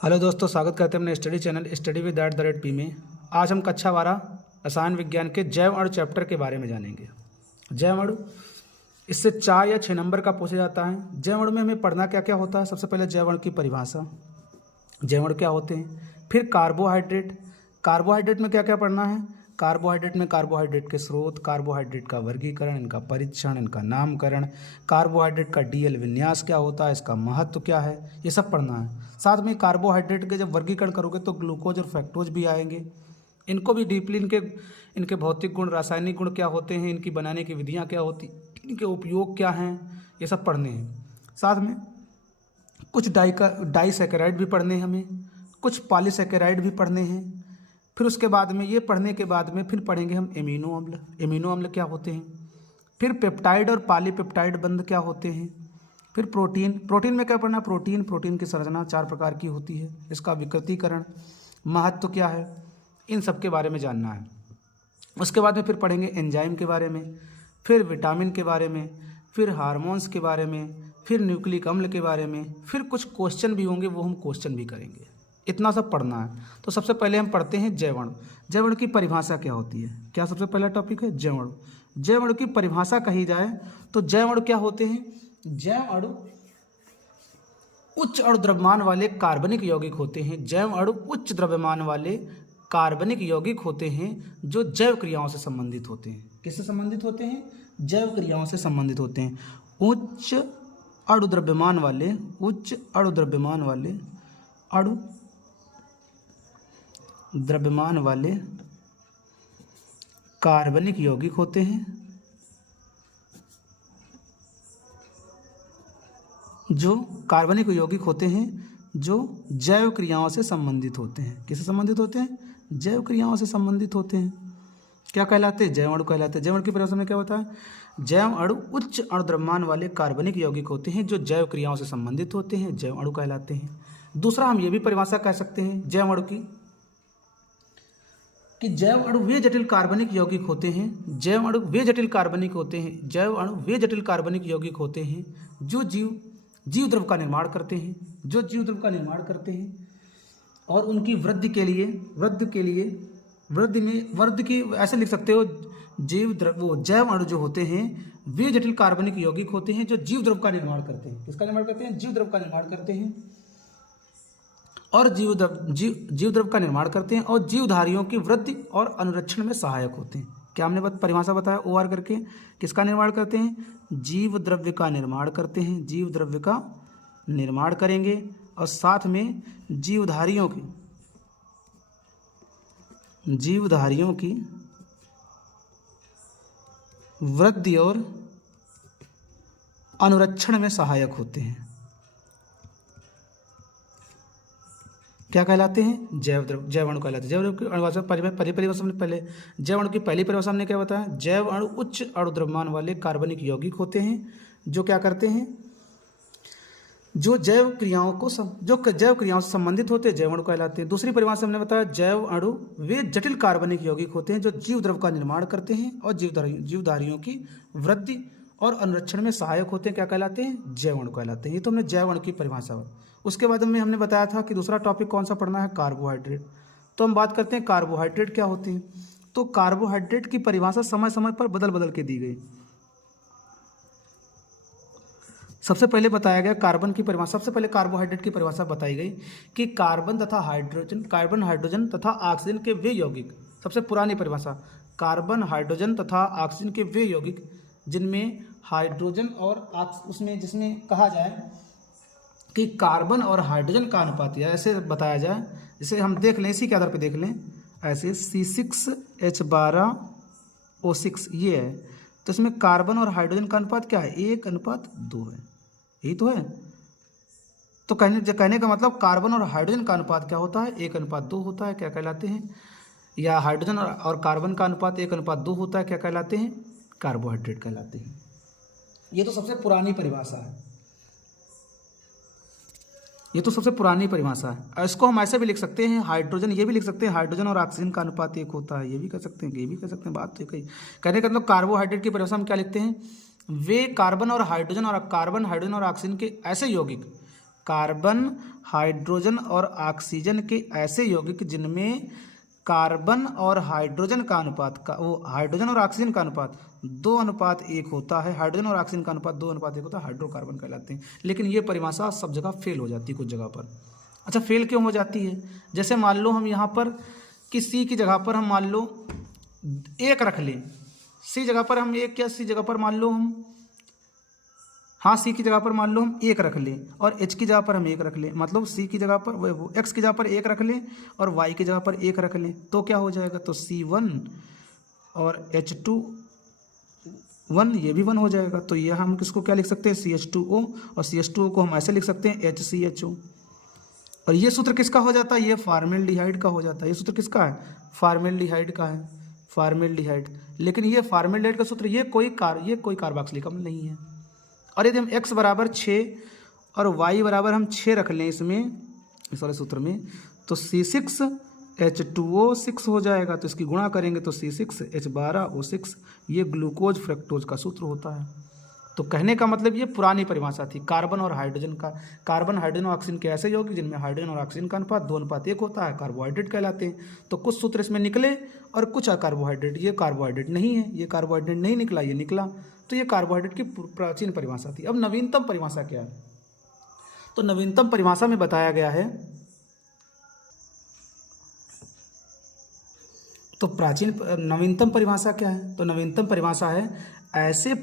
Hello दोस्तों, स्वागत करते हैं अपने study channel study with @P में। आज हम कक्षा 12 रसायन विज्ञान के जैव अणु चैप्टर के बारे में जानेंगे। जैव अणु इससे 4 या 6 नंबर का पूछा जाता है। जैव अणु में हमें पढ़ना क्या क्या होता है। सबसे पहले जैव अणु की परिभाषा, जैव अणु क्या होते हैं। फिर कार्बोहाइड्रेट, कार्बोहाइड्रेट में क्या क्या पढ़ना है। कार्बोहाइड्रेट में कार्बोहाइड्रेट के स्रोत, कार्बोहाइड्रेट का वर्गीकरण, इनका परीक्षण, इनका नामकरण, कार्बोहाइड्रेट का डीएल विन्यास क्या होता है, इसका महत्व क्या है, ये सब पढ़ना है। साथ में कार्बोहाइड्रेट के जब वर्गीकरण करोगे तो ग्लूकोज और फ्रक्टोज भी आएंगे। इनको भी डीपली इनके भौतिक गुण, रासायनिक गुण क्या होते हैं, इनकी बनाने की विधियाँ क्या होती, इनके उपयोग क्या हैं, ये सब पढ़ने हैं। साथ में कुछ डाइसैकेराइड भी पढ़ने हैं हमें, कुछ पॉलीसैकेराइड भी पढ़ने हैं। फिर उसके बाद में ये पढ़ने के बाद में फिर पढ़ेंगे हम एमिनो अम्ल। एमिनो अम्ल क्या होते हैं। फिर पेप्टाइड और पॉलीपेप्टाइड बंध क्या होते हैं। फिर प्रोटीन, प्रोटीन में क्या पढ़ना है। प्रोटीन की संरचना 4 प्रकार की होती है, इसका विकृतीकरण, महत्व क्या है, इन सब के बारे में जानना है। उसके बाद में फिर पढ़ेंगे एंजाइम के बारे में, फिर विटामिन के बारे में, फिर हार्मोन्स के बारे में, फिर न्यूक्लिक अम्ल के बारे में, फिर कुछ क्वेश्चन भी होंगे, वो हम क्वेश्चन भी करेंगे। इतना सब पढ़ना है। तो सबसे पहले हम पढ़ते हैं जैव अणु। जैव अणु की परिभाषा क्या होती है। क्या सबसे पहला टॉपिक है जैव अणु। जैव अणु की परिभाषा कही जाए तो जैव अणु क्या होते हैं। जैव अणु उच्च अणु द्रव्यमान वाले कार्बनिक यौगिक होते हैं। जैव अणु उच्च द्रव्यमान वाले कार्बनिक यौगिक होते हैं जो जैव क्रियाओं से संबंधित होते हैं। किससे संबंधित होते हैं। जैव क्रियाओं से संबंधित होते हैं। उच्च अणु द्रव्यमान वाले कार्बनिक यौगिक होते हैं जो जैव क्रियाओं से संबंधित होते हैं। किससे संबंधित होते हैं। जैव क्रियाओं से संबंधित होते हैं। क्या कहलाते हैं। जैव अणु कहलाते हैं। जैव अणु की परिभाषा में क्या होता है। जैव अणु उच्च अणु द्रव्यमान वाले कार्बनिक यौगिक होते हैं जो जैव क्रियाओं से संबंधित होते हैं, जैव अणु कहलाते हैं। दूसरा हम ये भी परिभाषा कह सकते हैं जैव अणु की कि जैव अणु वे जटिल कार्बनिक यौगिक होते हैं। जैव अणु वे जटिल कार्बनिक यौगिक होते हैं जो जीव द्रव का निर्माण करते हैं, और उनकी वृद्धि की ऐसे लिख सकते हो। जैव अणु जो होते हैं वे जटिल कार्बनिक यौगिक होते हैं जो जीव द्रव का निर्माण करते हैं। किसका निर्माण करते हैं। जीव द्रव का निर्माण करते हैं और जीव द्रव का निर्माण करते हैं और जीवधारियों की वृद्धि और अनुरक्षण में सहायक होते हैं। क्या हमने परिभाषा बताया OR करके। किसका निर्माण करते हैं। जीव द्रव्य का निर्माण करते हैं, जीव द्रव्य का निर्माण करेंगे और साथ में जीवधारियों की वृद्धि और अनुरक्षण में सहायक होते हैं। क्या कहलाते हैं। जैव अणु कहलाते हैं। जैव अणु की परिभाषा पहले जैव अणु की पहली परिभाषा हमने क्या बताया। जैव अणु उच्च अणु द्रव्यमान वाले कार्बनिक यौगिक होते हैं जो क्या करते हैं, जो जैव क्रियाओं से संबंधित होते हैं, जैव अणु कहलाते हैं। दूसरी परिभाषा हमने बताया जैव अणु वे जटिल कार्बनिक यौगिक होते हैं जो जीव द्रव का निर्माण करते हैं और जीवधारियों की वृद्धि और अनुरक्षण में सहायक होते हैं। क्या कहलाते हैं। जैव अणु कहलाते हैं। ये तो हमने जैव अणु की परिभाषा। उसके बाद में हमने बताया था कि दूसरा टॉपिक कौन सा पढ़ना है। कार्बोहाइड्रेट। तो हम बात करते हैं कार्बोहाइड्रेट क्या होते हैं। तो कार्बोहाइड्रेट की परिभाषा समय समय पर बदल के दी गई। सबसे पहले बताया गया कार्बन की परिभाषा। सबसे पहले कार्बोहाइड्रेट की परिभाषा बताई गई कि कार्बन, हाइड्रोजन तथा ऑक्सीजन के वे यौगिक। सबसे पुरानी परिभाषा कार्बन, हाइड्रोजन तथा ऑक्सीजन के वे यौगिक जिनमें हाइड्रोजन और उसमें जिसमें कहा जाए कि कार्बन और हाइड्रोजन का अनुपात, या ऐसे बताया जाए, इसे हम देख लें, इसी के आधार पर देख लें, ऐसे C6H12O6 ये है। तो इसमें कार्बन और हाइड्रोजन का अनुपात क्या है। 1:2 है। यही तो है। तो कहने का मतलब कार्बन और हाइड्रोजन का अनुपात क्या होता है। 1:2 होता है। क्या कहलाते हैं। या हाइड्रोजन और कार्बन का अनुपात 1:2 होता है। क्या कहलाते हैं। कार्बोहाइड्रेट कहलाते हैं। ये तो सबसे पुरानी परिभाषा है। इसको हम ऐसे भी लिख सकते हैं, हाइड्रोजन, ये भी लिख सकते हैं हाइड्रोजन और ऑक्सीजन का अनुपात 1 होता है। ये भी कह सकते हैं, बात तो कही। कहने का मतलब कार्बोहाइड्रेट की परिभाषा हम क्या लिखते हैं। वे कार्बन, हाइड्रोजन और ऑक्सीजन के ऐसे यौगिक, कार्बन, हाइड्रोजन और ऑक्सीजन के ऐसे यौगिक जिनमें कार्बन और हाइड्रोजन का अनुपात हाइड्रोजन और ऑक्सीजन का अनुपात 2:1 होता है। हाइड्रोजन और ऑक्सीजन का अनुपात 2:1 होता है, हाइड्रोकार्बन कहलाते हैं। लेकिन ये परिभाषा सब जगह फेल हो जाती है, कुछ जगह पर। अच्छा, फेल क्यों हो जाती है? जैसे मान लो हम यहाँ पर कि सी की जगह पर हम मान लो 1 रख लें, सी जगह पर हम 1 या सी जगह पर मान लो हम, हाँ, सी की जगह पर मान लो हम 1 रख लें और एच की जगह पर हम 1 रख लें, मतलब सी की जगह पर एक्स की जगह पर 1 रख लें और वाई की जगह पर 1 रख लें, तो क्या हो जाएगा? तो C1 और H2 ये भी 1 हो जाएगा। तो यह हम किसको क्या लिख सकते हैं? CH2O, और CH2O को हम ऐसे लिख सकते हैं HCHO। और ये सूत्र किसका हो जाता है? ये फॉर्मेल्डिहाइड का हो जाता है। ये सूत्र किसका है? फॉर्मेल्डिहाइड का है, फॉर्मेल्डिहाइड। लेकिन ये फॉर्मेल्डिहाइड का सूत्र ये कोई कार्बोक्सिलिक अम्ल नहीं है। और यदि हम x बराबर 6 और y बराबर हम 6 रख लें इसमें, इस वाले सूत्र में, तो C6H2O6 हो जाएगा। तो इसकी गुणा करेंगे तो C6H12O6, ये ग्लूकोज फ्रक्टोज का सूत्र होता है। तो कहने का मतलब ये पुरानी परिभाषा थी कार्बन और हाइड्रोजन का। कार्बन, हाइड्रोजन और ऑक्सीजन के ऐसे यौगिक जिनमें हाइड्रोजन और ऑक्सीजन का अनुपात 2:1 होता है, कार्बोहाइड्रेट कहलाते हैं। तो कुछ सूत्र इसमें निकले और कुछ अकार्बोहाइड्रेट। ये कार्बोहाइड्रेट नहीं है, ये कार्बोहाइड्रेट नहीं निकला, ये निकला। तो ये कार्बोहाइड्रेट की प्राचीन परिभाषा थी। अब नवीनतम परिभाषा क्या है? तो नवीनतम परिभाषा में बताया गया है, तो नवीनतम परिभाषा क्या है? तो नवीनतम परिभाषा है ऐसे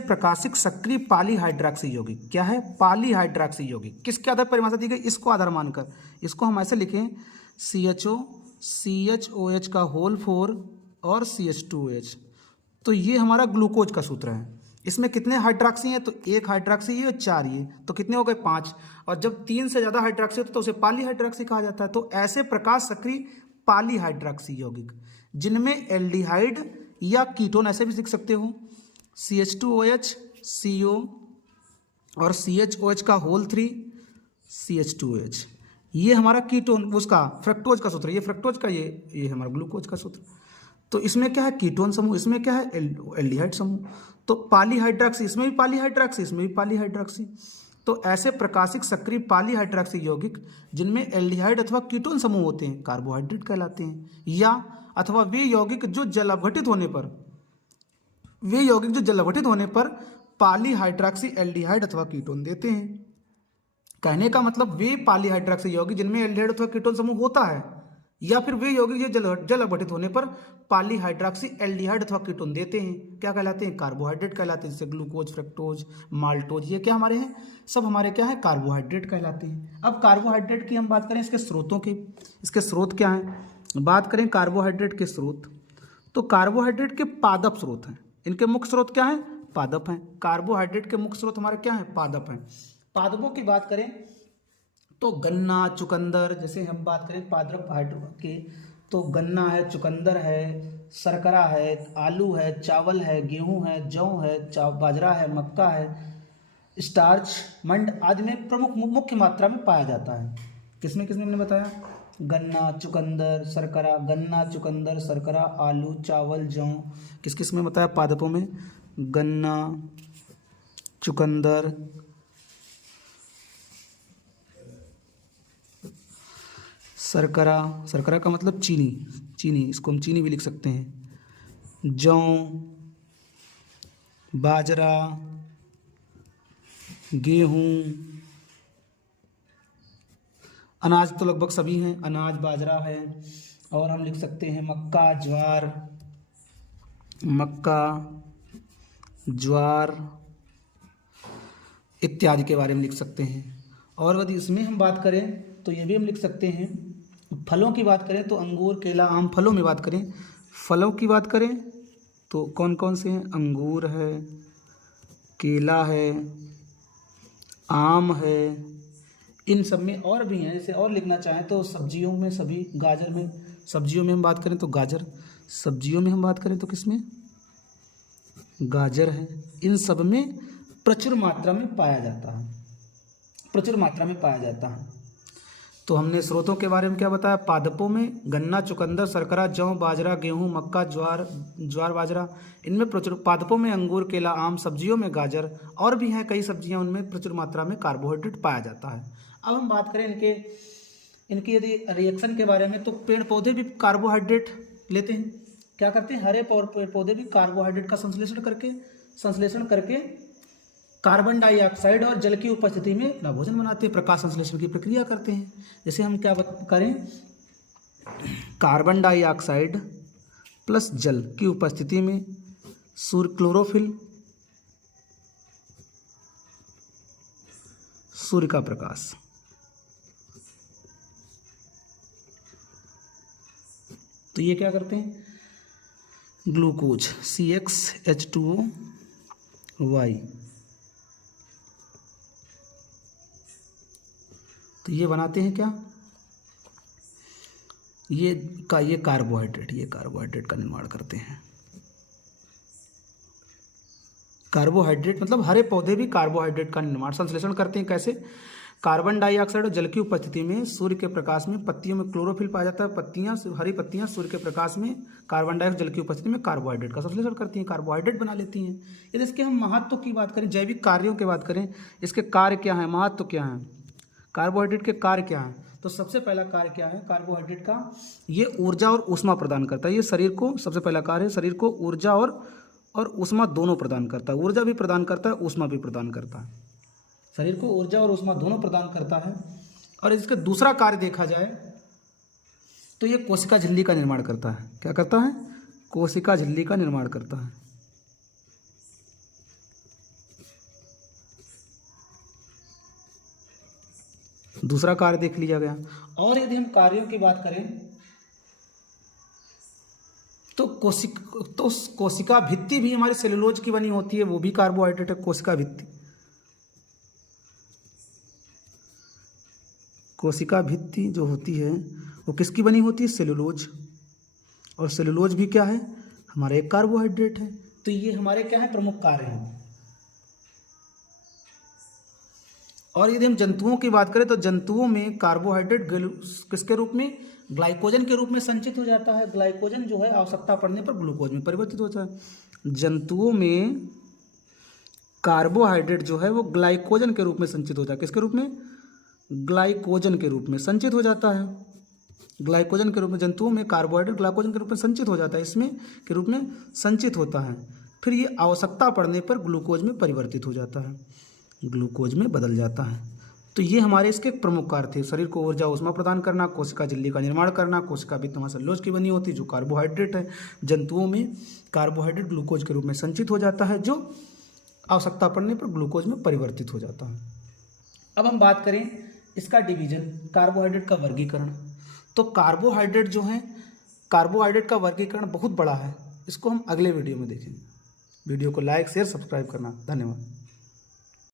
प्रकाशिक सक्रिय पॉलीहाइड्रॉक्सी यौगिक। क्या है? पॉलीहाइड्रॉक्सी यौगिक। किसके आधार पर परिभाषा दी गई? इसको आधार मानकर। इसको हम ऐसे लिखें CHO, CHOH का होल 4 और CH2OH। तो ये हमारा ग्लूकोज का सूत्र है। इसमें कितने हाइड्रॉक्सी हैं? तो 1 हाइड्रॉक्सी ये और 4 ये, तो कितने हो गए? 5। और जब 3 से ज़्यादा हाइड्रॉक्सी होता है तो उसे पॉलीहाइड्रॉक्सी कहा जाता है। तो ऐसे प्रकाश सक्रिय पॉलीहाइड्रॉक्सी यौगिक जिनमें एल्डिहाइड या कीटोन, ऐसे भी लिख सकते हो, CH2OH, CO और CHOH का होल 3 CH2OH, ये हमारा कीटोन, उसका फ्रक्टोज का सूत्र। ये फ्रक्टोज का, ये हमारा ग्लूकोज का सूत्र। तो इसमें क्या है? कीटोन समूह, इसमें क्या है? एल्डिहाइड समूह। तो पॉलीहाइड्रॉक्सी, इसमें भी पॉलीहाइड्रॉक्सी, इसमें भी पॉलीहाइड्रॉक्सी। तो ऐसे प्रकाशिक सक्रिय पॉलीहाइड्रॉक्सी यौगिक जिनमें एल्डिहाइड अथवा कीटोन समूह होते हैं कार्बोहाइड्रेट कहलाते हैं। या अथवा वे यौगिक जो जल अपघटित होने पर पॉलीहाइड्रॉक्सी एल्डिहाइड अथवा कीटोन देते हैं। कहने का मतलब वे पॉलीहाइड्रॉक्सी यौगिक जिनमें एल्डिहाइड अथवा कीटोन समूह होता है, या फिर वे यौगिक जो जल अपघटित होने पर पॉलीहाइड्रॉक्सी एल्डिहाइड अथवा कीटोन देते हैं, क्या कहलाते हैं? कार्बोहाइड्रेट कहलाते हैं। जैसे ग्लूकोज, फ्रक्टोज, माल्टोज, ये क्या हमारे हैं? सब हमारे क्या है? कार्बोहाइड्रेट कहलाते हैं। अब कार्बोहाइड्रेट की हम बात करें इसके स्रोतों की। इसके स्रोत क्या हैं? बात करें कार्बोहाइड्रेट के स्रोत, तो कार्बोहाइड्रेट के पादप स्रोत हैं। इनके मुख्य स्रोत क्या हैं? पादप हैं। कार्बोहाइड्रेट के मुख्य स्रोत हमारे क्या हैं? पादप हैं। पादपों की बात करें तो गन्ना, चुकंदर, जैसे हम बात करें पादप हाइड्रो के, तो गन्ना है, चुकंदर है, शर्करा है, आलू है, चावल है, गेहूं है, जौ है, बाजरा है, मक्का है, स्टार्च, मंड आदि में प्रमुख मुख्य मात्रा में पाया जाता है। किसमें किसमें मैंने बताया? गन्ना, चुकंदर, शर्करा, गन्ना, चुकंदर, शर्करा, आलू, चावल, जौ। किस किस में बताया? पादपों में गन्ना, चुकंदर, शर्करा, शर्करा का मतलब चीनी, इसको हम चीनी भी लिख सकते हैं, जौ, बाजरा, गेहूँ, अनाज तो लगभग सभी हैं, अनाज, बाजरा है। और हम लिख सकते हैं ज्वार इत्यादि के बारे में लिख सकते हैं। और यदि इसमें हम बात करें तो ये भी हम लिख सकते हैं। फलों की बात करें तो अंगूर, केला, आम। फलों में बात करें, फलों की बात करें तो कौन कौन से हैं? अंगूर है, केला है, आम है, इन सब में और भी हैं। जैसे और लिखना चाहें तो सब्जियों में सभी, गाजर में, सब्जियों में हम बात करें तो गाजर, सब्जियों में हम बात करें तो किसमें? गाजर है। इन सब में प्रचुर मात्रा में पाया जाता है, प्रचुर मात्रा में पाया जाता है। तो हमने स्रोतों के बारे में क्या बताया, पादपों में गन्ना, चुकंदर, शर्करा, जौ, बाजरा, गेहूं, मक्का, ज्वार बाजरा, इनमें प्रचुर, पादपों में अंगूर, केला, आम, सब्जियों में गाजर और भी हैं कई सब्जियां, उनमें प्रचुर मात्रा में कार्बोहाइड्रेट पाया जाता है। अब हम बात करें इनके यदि रिएक्शन के बारे में, तो पेड़ पौधे भी कार्बोहाइड्रेट लेते हैं। क्या करते हैं, हरे पेड़ पौधे भी कार्बोहाइड्रेट का संश्लेषण करके कार्बन डाइऑक्साइड और जल की उपस्थिति में अपना भोजन बनाते हैं, प्रकाश संश्लेषण की प्रक्रिया करते हैं। जैसे हम क्या करें, कार्बन डाइऑक्साइड प्लस जल की उपस्थिति में क्लोरोफिल, सूर्य का प्रकाश, तो ये क्या करते हैं, ग्लूकोज CxH2O तो ये बनाते हैं क्या, ये कार्बोहाइड्रेट का निर्माण करते हैं। कार्बोहाइड्रेट मतलब हरे पौधे भी कार्बोहाइड्रेट का निर्माण संश्लेषण करते हैं। कैसे, कार्बन डाइऑक्साइड और जल की उपस्थिति में सूर्य के प्रकाश में पत्तियों में क्लोरोफिल पाया जाता है। हरी पत्तियां सूर्य के प्रकाश में कार्बन डाइऑक्साइड जल की उपस्थिति में कार्बोहाइड्रेट का संश्लेषण करती हैं, कार्बोहाइड्रेट बना लेती हैं। यदि इसके हम महत्व की बात करें, जैविक कार्यों की बात करें, इसके कार्य क्या हैं, महत्व क्या हैं, कार्बोहाइड्रेट के कार्य क्या हैं, तो सबसे पहला कार्य क्या है कार्बोहाइड्रेट का, ये ऊर्जा और ऊष्मा प्रदान करता है। ये शरीर को, सबसे पहला कार्य है, शरीर को ऊर्जा और ऊष्मा दोनों प्रदान करता है। ऊर्जा भी प्रदान करता है, ऊष्मा भी प्रदान करता है। शरीर को ऊर्जा और ऊष्मा दोनों प्रदान करता है। और इसका दूसरा कार्य देखा जाए तो ये कोशिका झिल्ली का निर्माण करता है। क्या करता है, कोशिका झिल्ली का निर्माण करता है। दूसरा कार्य देख लिया गया। और यदि हम कार्यों की बात करें तो कोशिका भित्ति भी हमारी सेलुलोज की बनी होती है, वो भी कार्बोहाइड्रेट है। कोशिका भित्ति जो होती है वो किसकी बनी होती है, सेलुलोज। और सेलुलोज भी क्या है, हमारा एक कार्बोहाइड्रेट है। तो ये हमारे क्या है, प्रमुख कार्य हैं। और यदि हम जंतुओं की बात करें तो जंतुओं में कार्बोहाइड्रेट किसके रूप में, ग्लाइकोजन के रूप में संचित हो जाता है। ग्लाइकोजन जो है आवश्यकता पड़ने पर ग्लूकोज में परिवर्तित होता है। जंतुओं में कार्बोहाइड्रेट जो है वो ग्लाइकोजन के रूप में संचित होता है। किसके रूप में, ग्लाइकोजन के रूप में संचित हो जाता है। ग्लाइकोजन के रूप में जंतुओं में कार्बोहाइड्रेट ग्लाइकोजन के रूप में संचित हो जाता है, इसमें के रूप में संचित होता है। फिर ये आवश्यकता पड़ने पर ग्लूकोज में परिवर्तित हो जाता है, ग्लूकोज में बदल जाता है। तो ये हमारे इसके प्रमुख कार्य थे। शरीर को ऊर्जा ऊष्मा प्रदान करना, कोशिका झिल्ली का निर्माण करना, कोशिका भित्ति हमारी सेलुलोज की बनी होती है जो कार्बोहाइड्रेट है। जंतुओं में कार्बोहाइड्रेट ग्लूकोज के रूप में संचित हो जाता है जो आवश्यकता पड़ने पर ग्लूकोज में परिवर्तित हो जाता है। अब हम बात करें इसका डिवीजन, कार्बोहाइड्रेट का वर्गीकरण। तो कार्बोहाइड्रेट जो है, कार्बोहाइड्रेट का वर्गीकरण बहुत बड़ा है, इसको हम अगले वीडियो में देखेंगे। वीडियो को लाइक शेयर सब्सक्राइब करना। धन्यवाद।